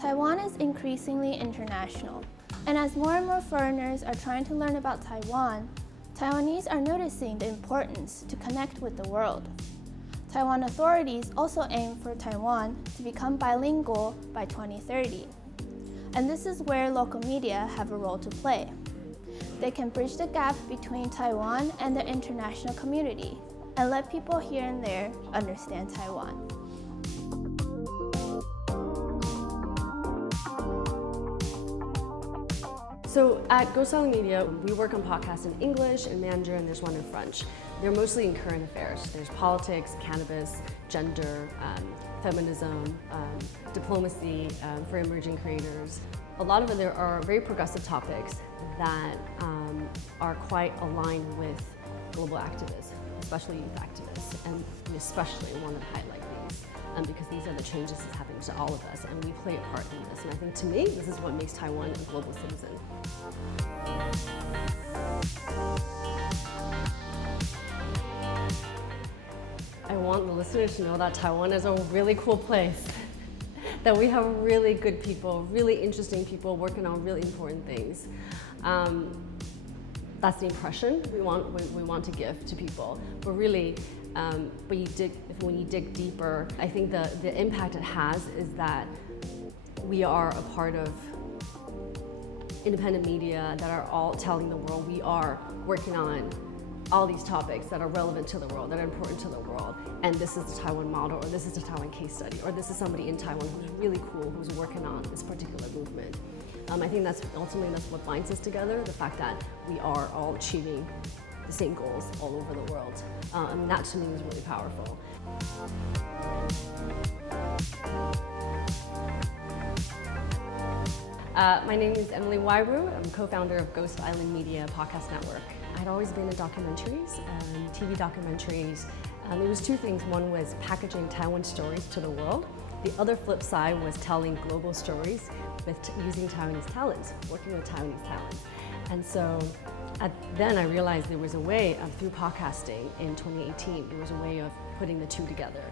Taiwan is increasingly international, and as more and more foreigners are trying to learn about Taiwan, Taiwanese are noticing the importance to connect with the world. Taiwan authorities also aim for Taiwan to become bilingual by 2030. And this is where local media have a role to play. They can bridge the gap between Taiwan and the international community and let people here and there understand Taiwan. So at Go Selling Media, we work on podcasts in English, in Mandarin, there's one in French. They're mostly in current affairs. There's politics, cannabis, gender, feminism, diplomacy for emerging creators. A lot of it, there are very progressive topics that are quite aligned with global activists, especially youth activists, and we especially want to highlight these because these are the changes that's happening to all of us, and we play a part in this. And I think to me, this is what makes Taiwan a global citizen. I want the listeners to know that Taiwan is a really cool place, that we have really good people, really interesting people working on really important things. That's the impression we want to give to people. But really, when you dig deeper, I think the impact it has is that we are a part of independent media that are all telling the world we are working on all these topics that are relevant to the world, that are important to the world. And this is the Taiwan model, or this is the Taiwan case study, or this is somebody in Taiwan who's really cool, who's working on this particular movement. I think that's what binds us together, the fact that we are all achieving the same goals all over the world. And that to me is really powerful. My name is Emily Wairu. I'm co-founder of Ghost Island Media Podcast Network. I'd always been in documentaries, TV documentaries. It was two things. One was packaging Taiwan stories to the world. The other flip side was telling global stories with using Taiwanese talents, working with Taiwanese talents. And so then I realized there was a way, through podcasting in 2018, there was a way of putting the two together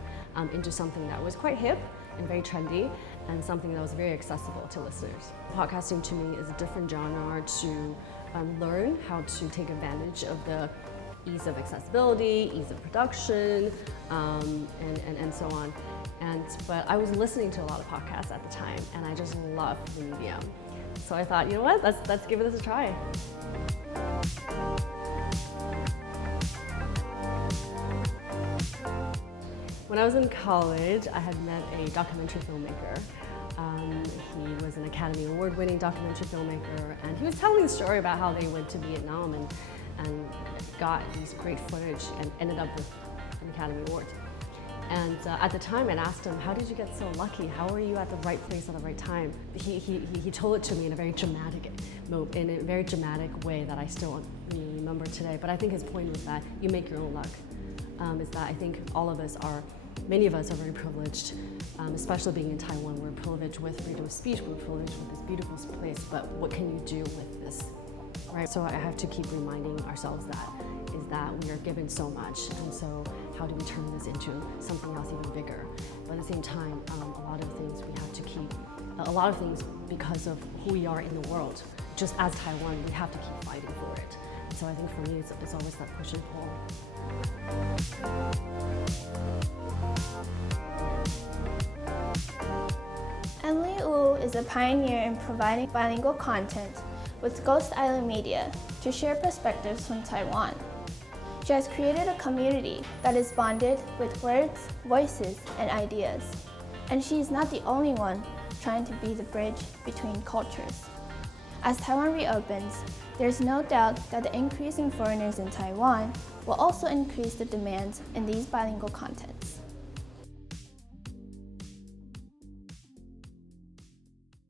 into something that was quite hip and very trendy, and something that was very accessible to listeners. Podcasting to me is a different genre to learn how to take advantage of the ease of accessibility, ease of production, and so on. But I was listening to a lot of podcasts at the time, and I just loved the medium. So I thought, you know what, let's give this a try. When I was in college, I had met a documentary filmmaker. He was an Academy Award-winning documentary filmmaker, and he was telling the story about how they went to Vietnam and got these great footage and ended up with an Academy Award. And at the time, I asked him, how did you get so lucky? How were you at the right place at the right time? He told it to me in a very dramatic way that I still remember today. But I think his point was that you make your own luck. Is that I think many of us are very privileged, especially being in Taiwan. We're privileged with freedom of speech, we're privileged with this beautiful place, but what can you do with this, right? So I have to keep reminding ourselves that we are given so much, and so how do we turn this into something else even bigger? But at the same time, a lot of things because of who we are in the world. Just as Taiwan, we have to keep fighting for it. So I think for me, it's always that push and pull. Emily Wu is a pioneer in providing bilingual content with Ghost Island Media to share perspectives from Taiwan. She has created a community that is bonded with words, voices, and ideas. And she is not the only one trying to be the bridge between cultures. As Taiwan reopens, there's no doubt that the increase in foreigners in Taiwan will also increase the demand in these bilingual contents.